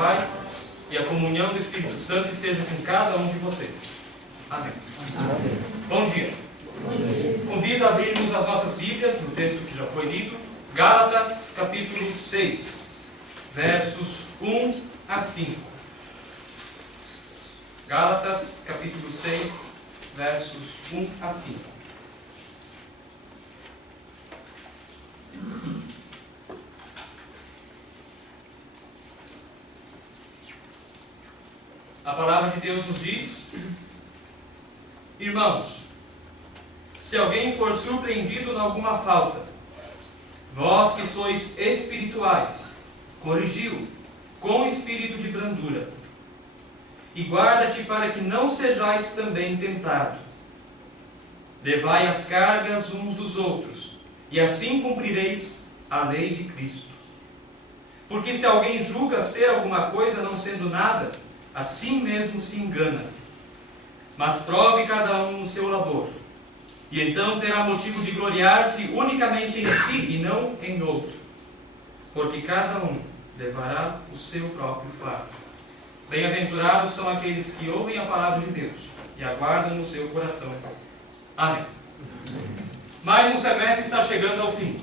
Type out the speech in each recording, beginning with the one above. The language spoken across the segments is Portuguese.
Pai e a comunhão do Espírito Santo esteja com cada um de vocês. Amém. Amém. Bom dia. Convido a abrirmos as nossas Bíblias, no texto que já foi lido, Gálatas, capítulo 6, versos 1 a 5. Gálatas, capítulo 6, versos 1 a 5. A palavra de Deus nos diz: Irmãos, se alguém for surpreendido em alguma falta, vós que sois espirituais, corrigi-o com espírito de brandura. E guarda-te para que não sejais também tentado. Levai as cargas uns dos outros, e assim cumprireis a lei de Cristo. Porque se alguém julga ser alguma coisa não sendo nada, assim mesmo se engana. Mas prove cada um o seu labor, e então terá motivo de gloriar-se unicamente em si e não em outro, porque cada um levará o seu próprio fardo. Bem-aventurados são aqueles que ouvem a palavra de Deus e aguardam no seu coração. Amém. Mais um semestre está chegando ao fim.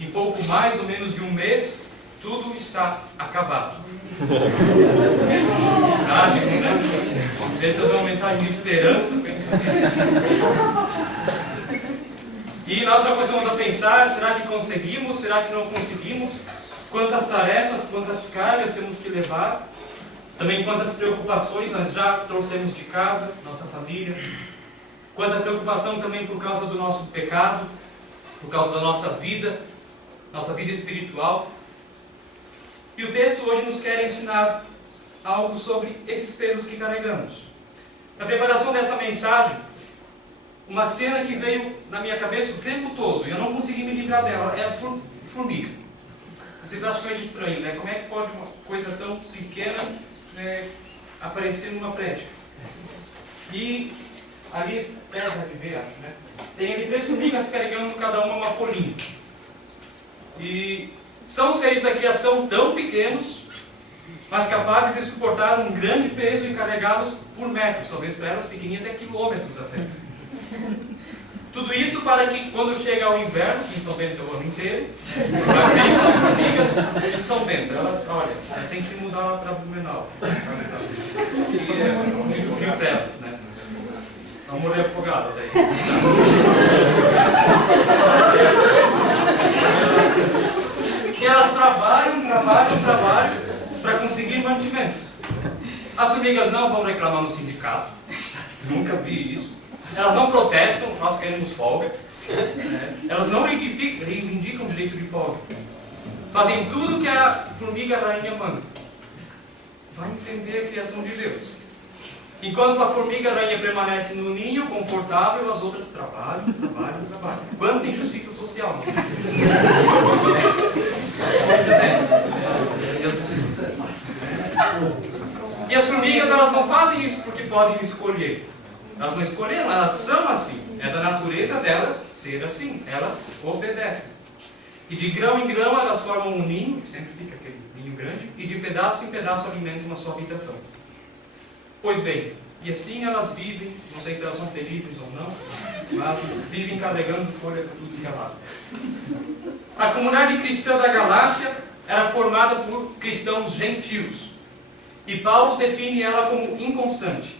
Em pouco mais ou menos de um mês, tudo está acabado. Trágico, né? Esta é uma mensagem de esperança. E nós já começamos a pensar: será que conseguimos? Será que não conseguimos? Quantas tarefas, quantas cargas temos que levar? Também quantas preocupações nós já trouxemos de casa, nossa família. Quanta preocupação também por causa do nosso pecado, por causa da nossa vida espiritual. E o texto hoje nos quer ensinar algo sobre esses pesos que carregamos. Na preparação dessa mensagem, uma cena que veio na minha cabeça o tempo todo, e eu não consegui me livrar dela, é a formiga. Vocês acham meio estranho, né? Como é que pode uma coisa tão pequena, né, aparecer numa prédia? E ali, terra de ver, acho, né? Tem ali 3 formigas carregando cada uma folhinha. E são seres da criação tão pequenos, mas capazes de suportar um grande peso e carregá-los por metros, talvez para elas pequenininhas é quilômetros até. Tudo isso para que quando chega ao inverno, que em São Bento é o ano inteiro, essas formigas em São Bento, elas, olha, elas têm que se mudar lá para Blumenau. Que é muito frio para elas, né? Não morrer afogada daí. E elas trabalham para conseguir mantimento. As formigas não vão reclamar no sindicato, nunca vi isso. Elas não protestam, nós queremos folga. Elas não reivindicam direito de folga. Fazem tudo que a formiga rainha manda. Vai entender a criação de Deus. Enquanto a formiga rainha permanece no ninho, confortável, as outras trabalham. Quanta injustiça social, não? E as formigas, elas não fazem isso porque podem escolher. Elas não escolheram, elas são assim. É da natureza delas ser assim. Elas obedecem. E de grão em grão elas formam um ninho, que sempre fica aquele ninho grande, e de pedaço em pedaço alimentam uma sua habitação. Pois bem, e assim elas vivem, não sei se elas são felizes ou não, mas vivem carregando folha por tudo que é lado. A comunidade cristã da Galácia era formada por cristãos gentios. E Paulo define ela como inconstante.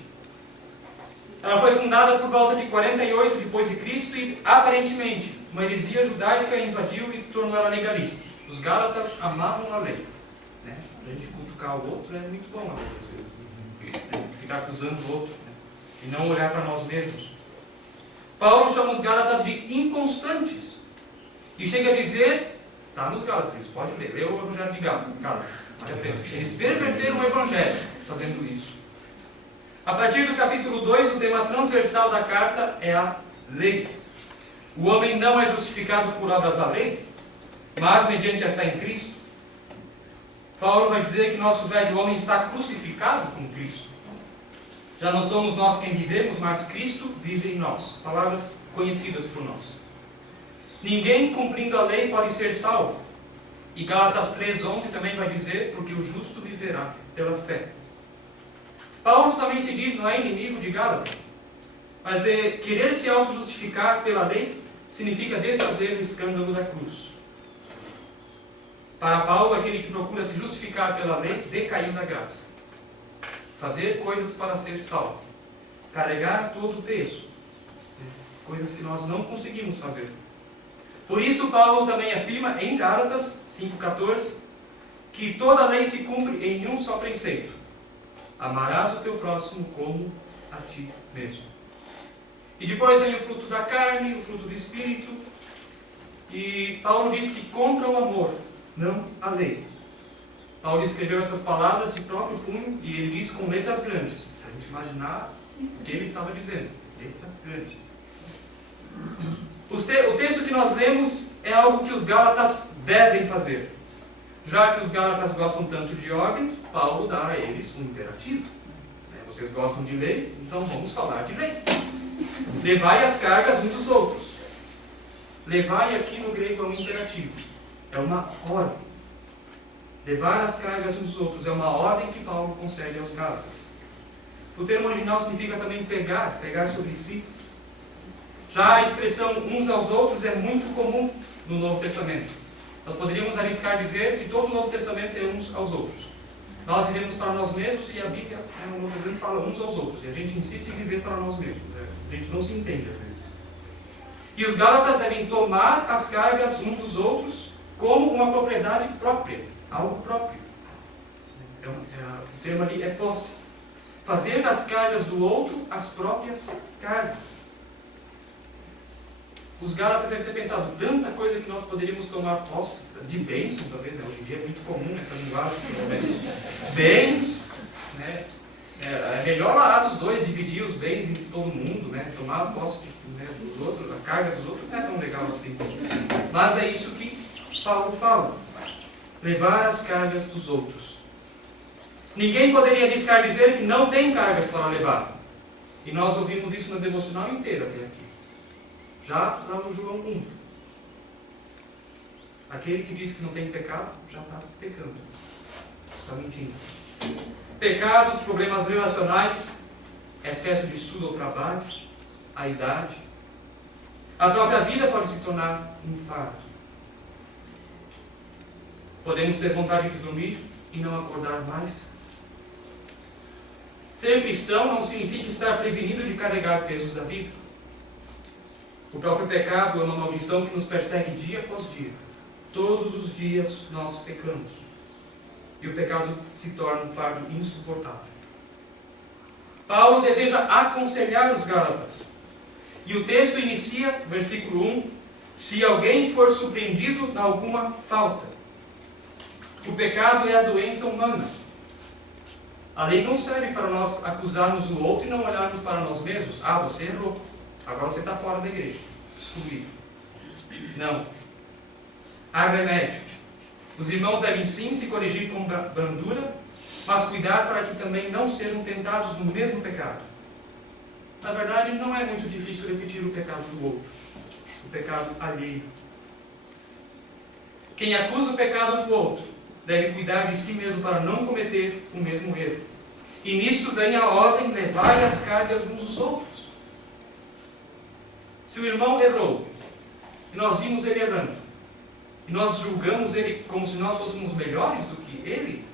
Ela foi fundada por volta de 48 depois de Cristo e, aparentemente, uma heresia judaica invadiu e tornou ela legalista. Os Gálatas amavam a lei. Né? A gente cutucar o outro é muito bom, às vezes. Ficar acusando o outro, né? E não olhar para nós mesmos. Paulo chama os Gálatas de inconstantes. E chega a dizer, está nos Gálatas, pode ler, lê o Evangelho de Gálatas. Eles perverteram o Evangelho fazendo isso. A partir do capítulo 2, o tema transversal da carta é a lei. O homem não é justificado por obras da lei, mas mediante a fé em Cristo. Paulo vai dizer que nosso velho homem está crucificado com Cristo. Já não somos nós quem vivemos, mas Cristo vive em nós. Palavras conhecidas por nós. Ninguém cumprindo a lei pode ser salvo. E Gálatas 3:11 também vai dizer, porque o justo viverá pela fé. Paulo também se diz, não é inimigo de Gálatas, mas querer se auto-justificar pela lei significa desfazer o escândalo da cruz. Para Paulo, aquele que procura se justificar pela lei decaiu da graça. Fazer coisas para ser salvo. Carregar todo o peso. Coisas que nós não conseguimos fazer. Por isso, Paulo também afirma em Gálatas 5:14 que toda a lei se cumpre em um só preceito: amarás o teu próximo como a ti mesmo. E depois vem o fruto da carne, o fruto do Espírito. E Paulo diz que contra o amor, não a lei. Paulo escreveu essas palavras de próprio punho e ele diz com letras grandes. Para a gente imaginar o que ele estava dizendo. Letras grandes. O texto que nós lemos é algo que os Gálatas devem fazer. Já que os Gálatas gostam tanto de ordens, Paulo dá a eles um imperativo. Vocês gostam de lei? Então vamos falar de lei. Levai as cargas uns dos outros. Levai aqui no grego é um imperativo. É uma ordem. Levar as cargas uns dos outros é uma ordem que Paulo concede aos Gálatas. O termo original significa também pegar sobre si. Já a expressão uns aos outros é muito comum no Novo Testamento. Nós poderíamos arriscar dizer que todo o Novo Testamento é uns aos outros. Nós vivemos para nós mesmos e a Bíblia, no Novo Testamento, fala uns aos outros. E a gente insiste em viver para nós mesmos. A gente não se entende às vezes. E os Gálatas devem tomar as cargas uns dos outros como uma propriedade própria, algo próprio. O termo ali é posse. Fazer das cargas do outro as próprias cargas. Os Gálatas devem ter pensado tanta coisa que nós poderíamos tomar posse, de bênção talvez, né? Hoje em dia é muito comum essa linguagem, bens, né? É melhor lá Atos 2 dividir os bens entre todo mundo, né? Tomar a posse dos outros, a carga dos outros não é tão legal assim. Mas é isso que Paulo fala, levar as cargas dos outros. Ninguém poderia arriscar dizer que não tem cargas para levar, e nós ouvimos isso na devocional inteira até aqui. Já lá no João 1. Aquele que diz que não tem pecado, já está pecando. Está mentindo. Pecados, problemas relacionais, excesso de estudo ou trabalho, a idade. A própria vida pode se tornar um fardo. Podemos ter vontade de dormir e não acordar mais. Ser cristão não significa estar prevenido de carregar pesos da vida. O próprio pecado é uma maldição que nos persegue dia após dia. Todos os dias nós pecamos. E o pecado se torna um fardo insuportável. Paulo deseja aconselhar os Gálatas. E o texto inicia, versículo 1, se alguém for surpreendido em alguma falta. O pecado é a doença humana. A lei não serve para nós acusarmos o outro e não olharmos para nós mesmos. Ah, você errou. Agora você está fora da igreja. Excluído. Não. Há remédio. Os irmãos devem sim se corrigir com brandura, mas cuidar para que também não sejam tentados no mesmo pecado. Na verdade, não é muito difícil repetir o pecado do outro. O pecado alheio. Quem acusa o pecado do outro deve cuidar de si mesmo para não cometer o mesmo erro. E nisto vem a ordem, levai as cargas uns dos outros. Se o irmão errou, e nós vimos ele errando, e nós julgamos ele como se nós fôssemos melhores do que ele,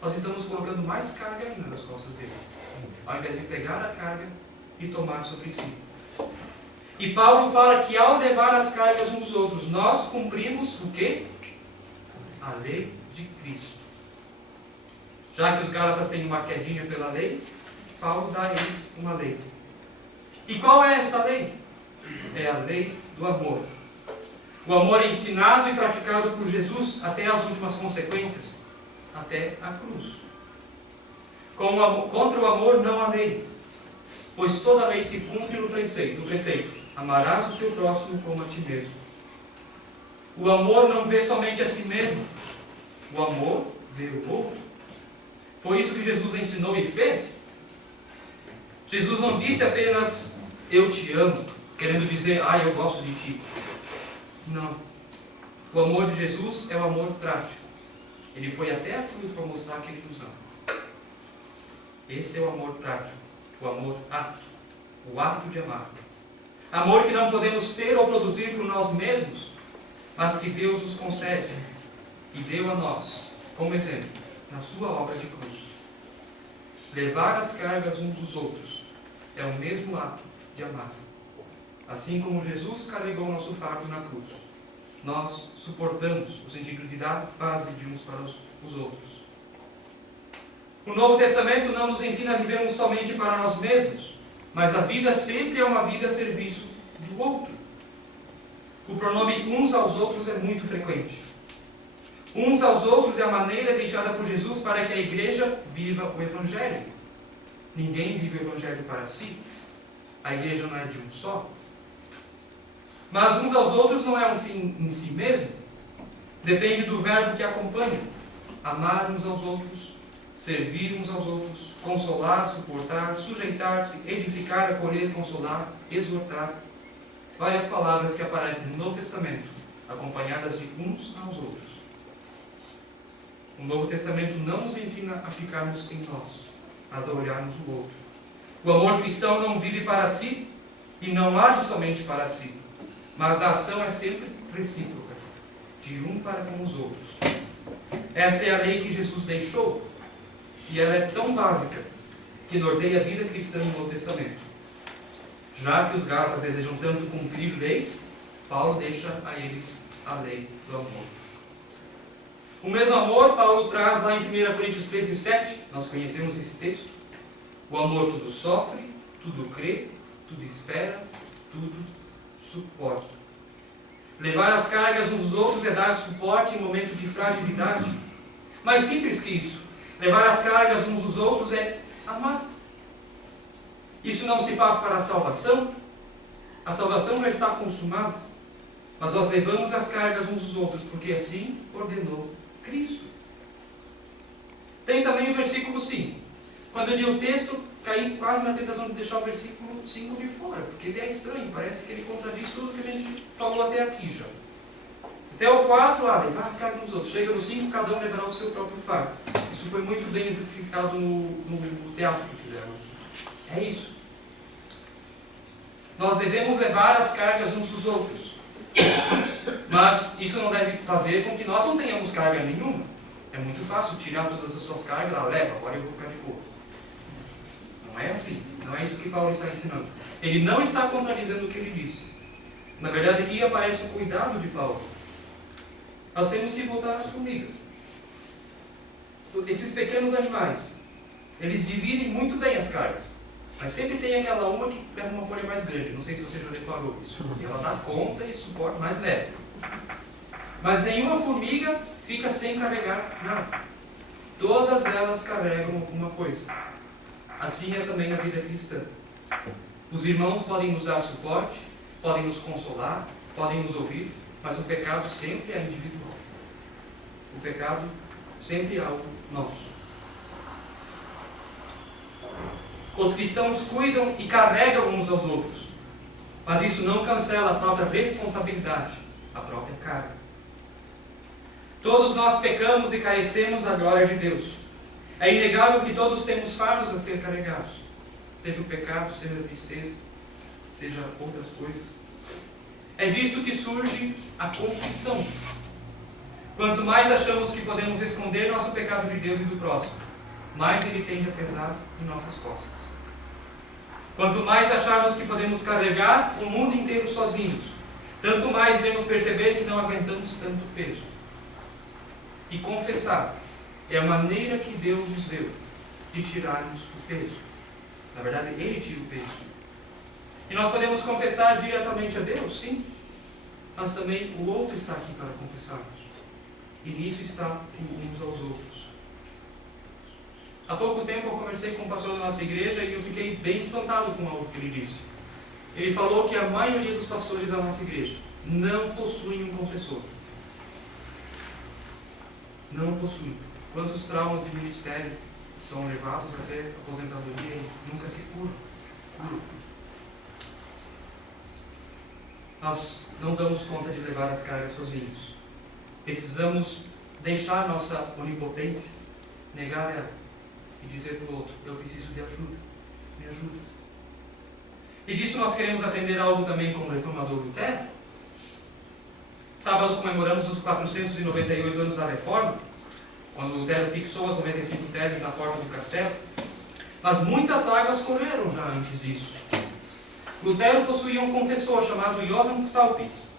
nós estamos colocando mais carga ainda nas costas dele, ao invés de pegar a carga e tomar sobre si. E Paulo fala que ao levar as cargas uns dos outros, nós cumprimos o quê? A lei de Cristo. Já que os Gálatas têm uma quedinha pela lei, Paulo dá a eles uma lei. E qual é essa lei? É a lei do amor. O amor é ensinado e praticado por Jesus até as últimas consequências, até a cruz. Contra o amor não há lei, pois toda lei se cumpre no preceito: amarás o teu próximo como a ti mesmo. O amor não vê somente a si mesmo, o amor vê o outro. Foi isso que Jesus ensinou e fez. Jesus não disse apenas eu te amo, querendo dizer, eu gosto de ti. Não. O amor de Jesus é o amor prático. Ele foi até a cruz para mostrar que ele nos ama. Esse é o amor prático, o amor ato, o ato de amar. Amor que não podemos ter ou produzir por nós mesmos, mas que Deus nos concede e deu a nós, como exemplo, na sua obra de cruz. Levar as cargas uns dos outros é o mesmo ato de amar. Assim como Jesus carregou o nosso fardo na cruz, nós suportamos, no sentido de dar base de uns para os outros. O Novo Testamento não nos ensina a vivermos somente para nós mesmos, mas a vida sempre é uma vida a serviço do outro. O pronome uns aos outros é muito frequente. Uns aos outros é a maneira deixada por Jesus para que a igreja viva o Evangelho. Ninguém vive o Evangelho para si. A igreja não é de um só. Mas uns aos outros não é um fim em si mesmo. Depende do verbo que acompanha. Amar uns aos outros, servir uns aos outros, consolar, suportar, sujeitar-se, edificar, acolher, consolar, exortar. Várias palavras que aparecem no Novo Testamento, acompanhadas de uns aos outros. O Novo Testamento não nos ensina a ficarmos em nós, mas a olharmos o outro. O amor cristão não vive para si e não age somente para si, mas a ação é sempre recíproca, de um para com os outros. Esta é a lei que Jesus deixou, e ela é tão básica que norteia a vida cristã no Novo Testamento. Já que os Gálatas desejam tanto cumprir leis, Paulo deixa a eles a lei do amor. O mesmo amor Paulo traz lá em 1 Coríntios 13:7, nós conhecemos esse texto. O amor tudo sofre, tudo crê, tudo espera, tudo suporta. Levar as cargas uns dos outros é dar suporte em momento de fragilidade. Mais simples que isso. Levar as cargas uns dos outros é amar. Isso não se faz para a salvação. A salvação já está consumada. Mas nós levamos as cargas uns dos outros porque assim ordenou Cristo. Tem também o versículo 5. Quando eu li o texto, caí quase na tentação de deixar o versículo 5 de fora, porque ele é estranho, parece que ele contradiz tudo que a gente falou até aqui já. Até o 4, levar a carga nos outros. Chega no 5, cada um levará o seu próprio fardo. Isso foi muito bem exemplificado no teatro que fizeram. É isso. Nós devemos levar as cargas uns dos outros. Mas isso não deve fazer com que nós não tenhamos carga nenhuma. É muito fácil tirar todas as suas cargas, leva, agora eu vou ficar de boa. Não é assim. Não é isso que Paulo está ensinando. Ele não está contradizendo o que ele disse. Na verdade, aqui aparece o cuidado de Paulo. Nós temos que voltar às formigas. Esses pequenos animais, eles dividem muito bem as cargas. Mas sempre tem aquela uma que leva uma folha mais grande. Não sei se você já reparou isso. Ela dá conta e suporta mais leve. Mas nenhuma formiga fica sem carregar nada. Todas elas carregam alguma coisa. Assim é também a vida cristã. Os irmãos podem nos dar suporte, podem nos consolar, podem nos ouvir, mas o pecado sempre é individual. O pecado sempre é algo nosso. Os cristãos cuidam e carregam uns aos outros, mas isso não cancela a própria responsabilidade, a própria carga. Todos nós pecamos e carecemos da glória de Deus. É inegável que todos temos fardos a ser carregados, seja o pecado, seja a tristeza, seja outras coisas. É disto que surge a confissão. Quanto mais achamos que podemos esconder nosso pecado de Deus e do próximo, mais ele tende a pesar em nossas costas. Quanto mais acharmos que podemos carregar o mundo inteiro sozinhos, tanto mais iremos perceber que não aguentamos tanto peso. E confessar é a maneira que Deus nos deu de tirarmos o peso. Na verdade, Ele tira o peso. E nós podemos confessar diretamente a Deus, sim, mas também o outro está aqui para confessarmos. E nisso está uns aos outros. Há pouco tempo eu conversei com um pastor da nossa igreja e eu fiquei bem espantado com algo que ele disse. Ele falou que a maioria dos pastores da nossa igreja não possuem um confessor. Não possuem. Quantos traumas de ministério são levados até a aposentadoria e nunca se curam? Nós não damos conta de levar as cargas sozinhos. precisamos deixar nossa onipotência, negar ela e dizer para o outro: eu preciso de ajuda, me ajuda. E disso nós queremos aprender algo também com o reformador Lutero. Sábado comemoramos os 498 anos da Reforma, quando Lutero fixou as 95 teses na porta do castelo. Mas muitas águas correram já antes disso. Lutero possuía um confessor chamado Johann Staupitz.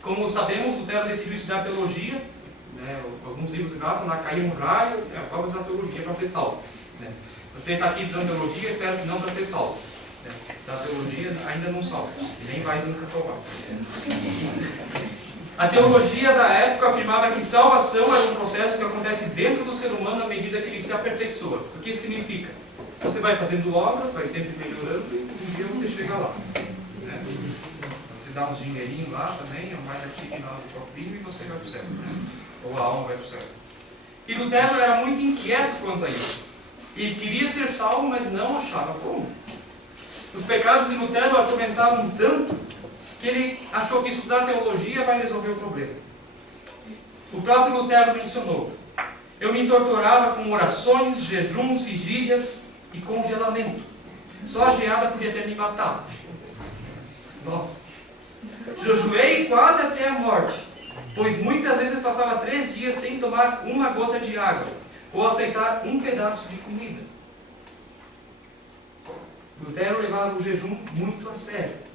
Como sabemos, Lutero decidiu estudar teologia, né? Alguns livros relatam, lá caiu um raio, vamos estudar teologia para ser salvo. Né? Você está aqui estudando teologia, espero que não para ser salvo. Né? Estudar teologia ainda não salva, nem vai nunca salvar. A teologia da época afirmava que salvação era um processo que acontece dentro do ser humano à medida que ele se aperfeiçoa. O que isso significa? Você vai fazendo obras, vai sempre melhorando e um dia você chega lá. Né? Você dá uns dinheirinhos lá também, vai na tique lá do cofrinho e você vai para o céu. Né? Ou a alma vai para o céu. E Lutero era muito inquieto quanto a isso. E queria ser salvo, mas não achava como. Os pecados de Lutero o atormentavam tanto que ele achou que estudar teologia vai resolver o problema. O próprio Lutero mencionou: eu me torturava com orações, jejuns, vigílias e congelamento. Só a geada podia ter me matado. Nossa! Jejuei quase até a morte, pois muitas vezes passava 3 dias sem tomar uma gota de água, ou aceitar um pedaço de comida. Lutero levava o jejum muito a sério.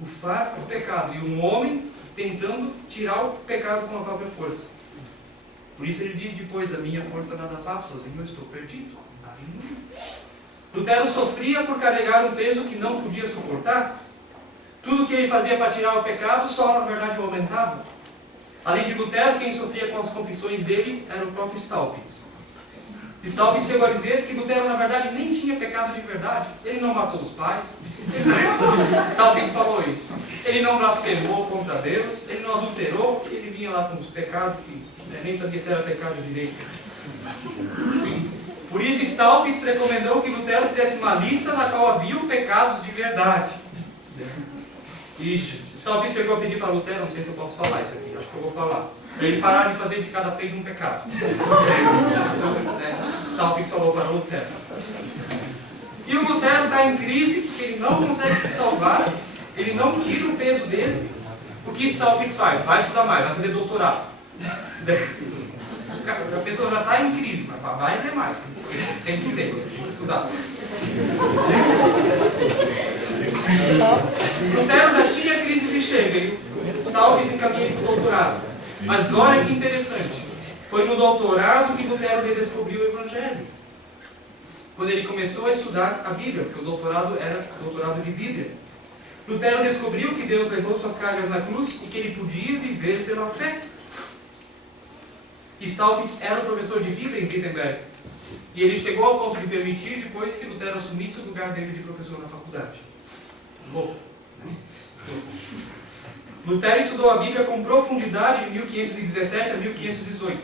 O fardo do pecado e um homem tentando tirar o pecado com a própria força. Por isso ele diz depois: a minha força nada faz, sozinho eu estou perdido. Aleluia. Lutero sofria por carregar um peso que não podia suportar. Tudo que ele fazia para tirar o pecado só na verdade o aumentava. Além de Lutero, quem sofria com as confissões dele era o próprio Staupitz. Staupitz chegou a dizer que Lutero na verdade nem tinha pecado de verdade. Ele não matou os pais. Staupitz falou isso. Ele não blasfemou contra Deus. Ele não adulterou. Ele vinha lá com os pecados que nem sabia se era pecado direito. Por isso Staupitz recomendou que Lutero fizesse uma lista na qual havia pecados de verdade. Ixi, Staupitz chegou a pedir para Lutero, não sei se eu posso falar isso aqui, acho que eu vou falar, para ele parar de fazer de cada peido um pecado. Staupitz falou para Lutero. E o Lutero está em crise, porque ele não consegue se salvar, ele não tira o peso dele. O que Staupitz faz? Vai estudar mais, vai fazer doutorado. A pessoa já está em crise, mas vai ler mais. Tem que ler, tem que estudar. Lutero já tinha crise e chega, e Staupitz encaminha para o doutorado. Mas olha que interessante, foi no doutorado que Lutero redescobriu o Evangelho. Quando ele começou a estudar a Bíblia, porque o doutorado era doutorado de Bíblia. Lutero descobriu que Deus levou suas cargas na cruz e que ele podia viver pela fé. Staupitz era o professor de Bíblia em Wittenberg. E ele chegou ao ponto de permitir depois que Lutero assumisse o lugar dele de professor na faculdade. Louco. Lutero estudou a Bíblia com profundidade de 1517 a 1518.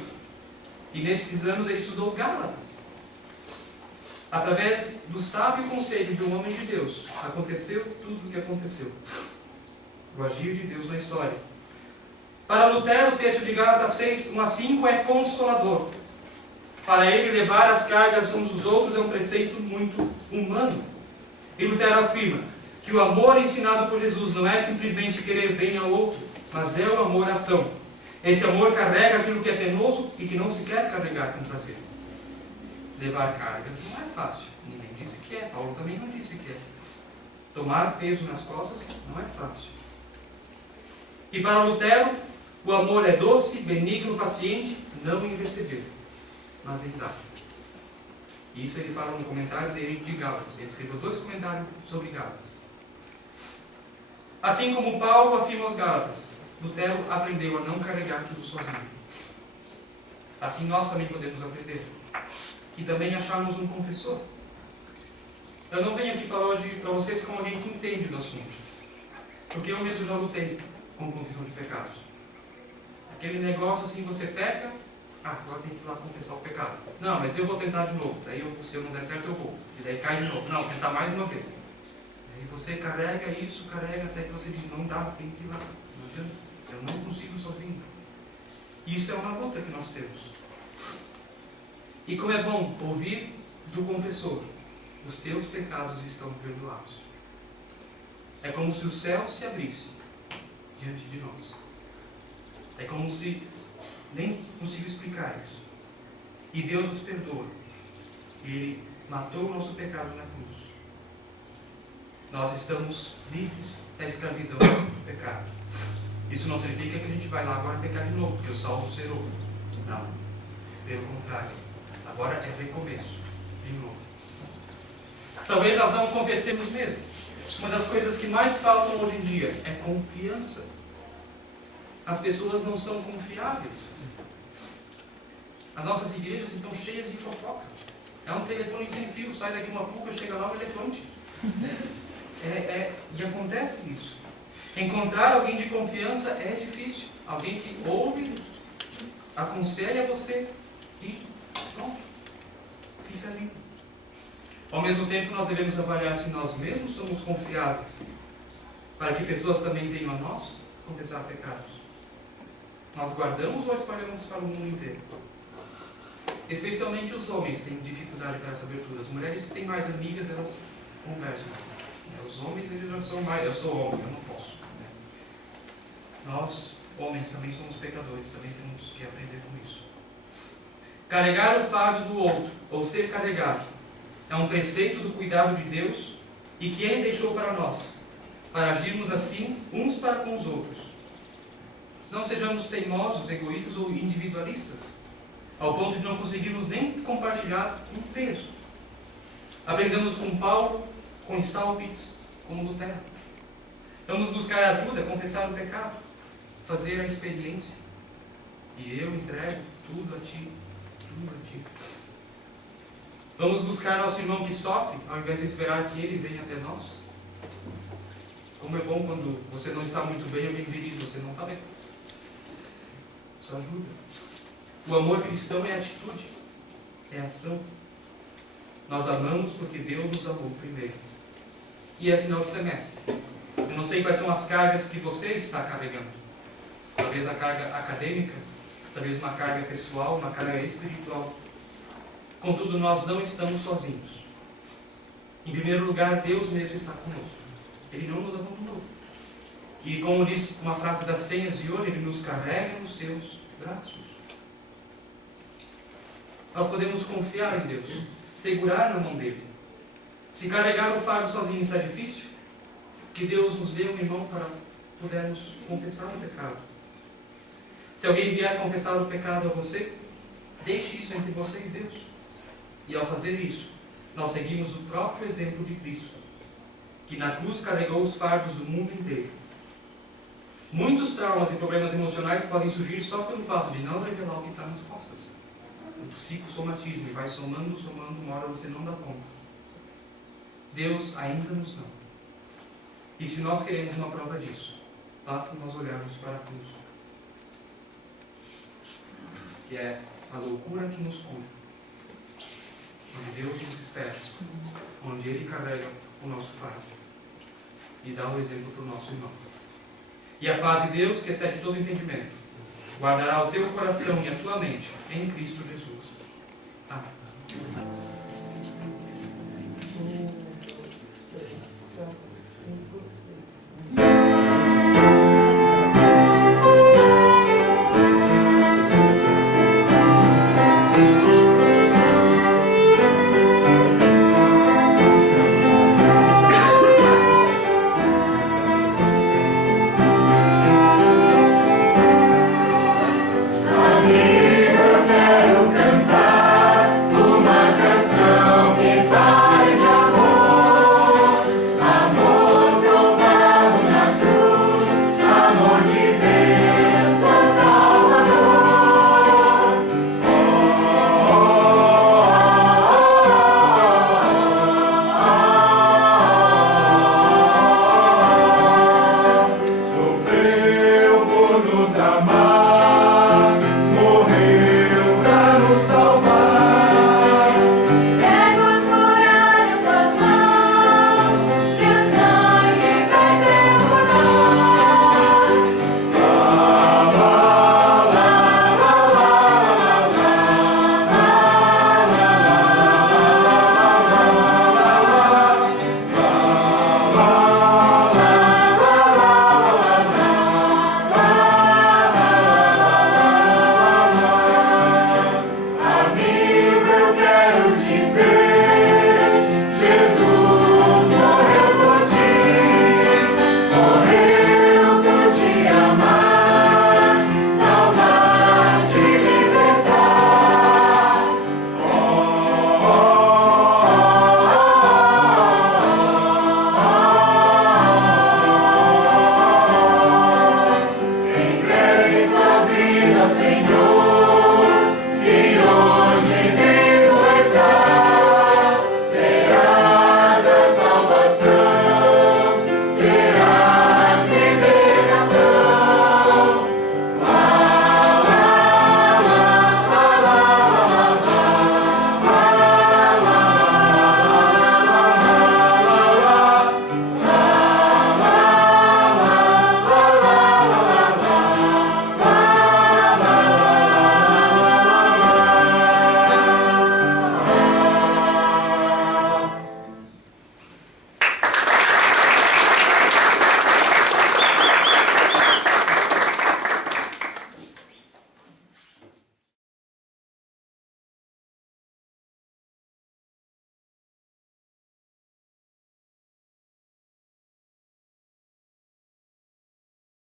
E nesses anos ele estudou Gálatas. Através do sábio conselho de um homem de Deus, aconteceu tudo o que aconteceu. O agir de Deus na história. Para Lutero, o texto de Gálatas 6, 1 a 5 é consolador. Para ele, levar as cargas uns dos outros é um preceito muito humano. E Lutero afirma que o amor ensinado por Jesus não é simplesmente querer bem ao outro, mas é o amor à ação. Esse amor carrega aquilo que é penoso e que não se quer carregar com prazer. Levar cargas não é fácil. Ninguém disse que é. Paulo também não disse que é. Tomar peso nas costas não é fácil. E para Lutero, o amor é doce, benigno, paciente, não em receber, mas em dar. E isso ele fala no comentário dele de Gálatas. Ele escreveu 2 comentários sobre Gálatas. Assim como Paulo afirma aos Gálatas, Lutero aprendeu a não carregar tudo sozinho. Assim nós também podemos aprender. E também acharmos um confessor. Eu não venho aqui falar hoje para vocês como alguém que entende do assunto. Porque eu mesmo já lutei com confissão de pecados. Aquele negócio assim, você peca, agora tem que ir lá confessar o pecado. Não, mas eu vou tentar de novo. Daí se eu não der certo eu vou. E daí cai de novo. Não, tentar mais uma vez. E você carrega isso, carrega até que você diz, não dá, tem que ir lá. Não adianta. Eu não consigo sozinho. Isso é uma luta que nós temos. E como é bom ouvir do confessor: os teus pecados estão perdoados. É como se o céu se abrisse diante de nós. É como se, nem consigo explicar isso. E Deus nos perdoa. Ele matou o nosso pecado na cruz. Nós estamos livres da escravidão do pecado. Isso não significa que a gente vai lá agora pecar de novo, porque o saldo zerou. Não. Pelo contrário. Agora é recomeço. De novo. Talvez nós não confessemos medo. Uma das coisas que mais faltam hoje em dia é confiança. As pessoas não são confiáveis. As nossas igrejas estão cheias de fofoca. É um telefone sem fio, sai daqui uma pulga, chega lá um elefante. E acontece isso. Encontrar alguém de confiança é difícil. Alguém que ouve, aconselha você e pronto, fica ali. Ao mesmo tempo, nós devemos avaliar se nós mesmos somos confiáveis, para que pessoas também venham a nós confessar pecados. Nós guardamos ou espalhamos para o mundo inteiro? Especialmente os homens têm dificuldade para essa abertura. As mulheres têm mais amigas, elas conversam mais. Os homens, eles já são mais... Eu sou homem, eu não posso. Nós, homens, também somos pecadores, também temos que aprender com isso. Carregar o fardo do outro, ou ser carregado, é um preceito do cuidado de Deus e que Ele deixou para nós, para agirmos assim uns para com os outros. Não sejamos teimosos, egoístas ou individualistas, ao ponto de não conseguirmos nem compartilhar um peso. Aprendamos com Paulo, com Staupitz, com Lutero. Vamos buscar ajuda, confessar o pecado, fazer a experiência. E eu entrego tudo a Ti, tudo a Ti. Vamos buscar nosso irmão que sofre, ao invés de esperar que ele venha até nós. Como é bom quando você não está muito bem, alguém diz, você não está bem. Isso ajuda. O amor cristão é atitude, é ação. Nós amamos porque Deus nos amou primeiro. E é final de semestre. Eu não sei quais são as cargas que você está carregando. Talvez a carga acadêmica, talvez uma carga pessoal, uma carga espiritual. Contudo, nós não estamos sozinhos. Em primeiro lugar, Deus mesmo está conosco. Ele não nos abandonou. E como diz uma frase das senhas de hoje, Ele nos carrega nos seus braços. Nós podemos confiar em Deus, segurar na mão dEle. Se carregar o fardo sozinho está difícil, que Deus nos dê um irmão para podermos confessar o pecado. Se alguém vier confessar o pecado a você, deixe isso entre você e Deus. E ao fazer isso, nós seguimos o próprio exemplo de Cristo, que na cruz carregou os fardos do mundo inteiro. Muitos traumas e problemas emocionais podem surgir só pelo fato de não revelar o que está nas costas. O psicossomatismo, e vai somando, uma hora você não dá conta. Deus ainda nos ama. E se nós queremos uma prova disso, basta nós olharmos para a cruz, que é a loucura que nos cura, onde Deus nos espera, onde Ele carrega o nosso fardo e dá o exemplo para o nosso irmão. E a paz de Deus, que excede todo entendimento, guardará o teu coração e a tua mente em Cristo Jesus. Amém. Senhor.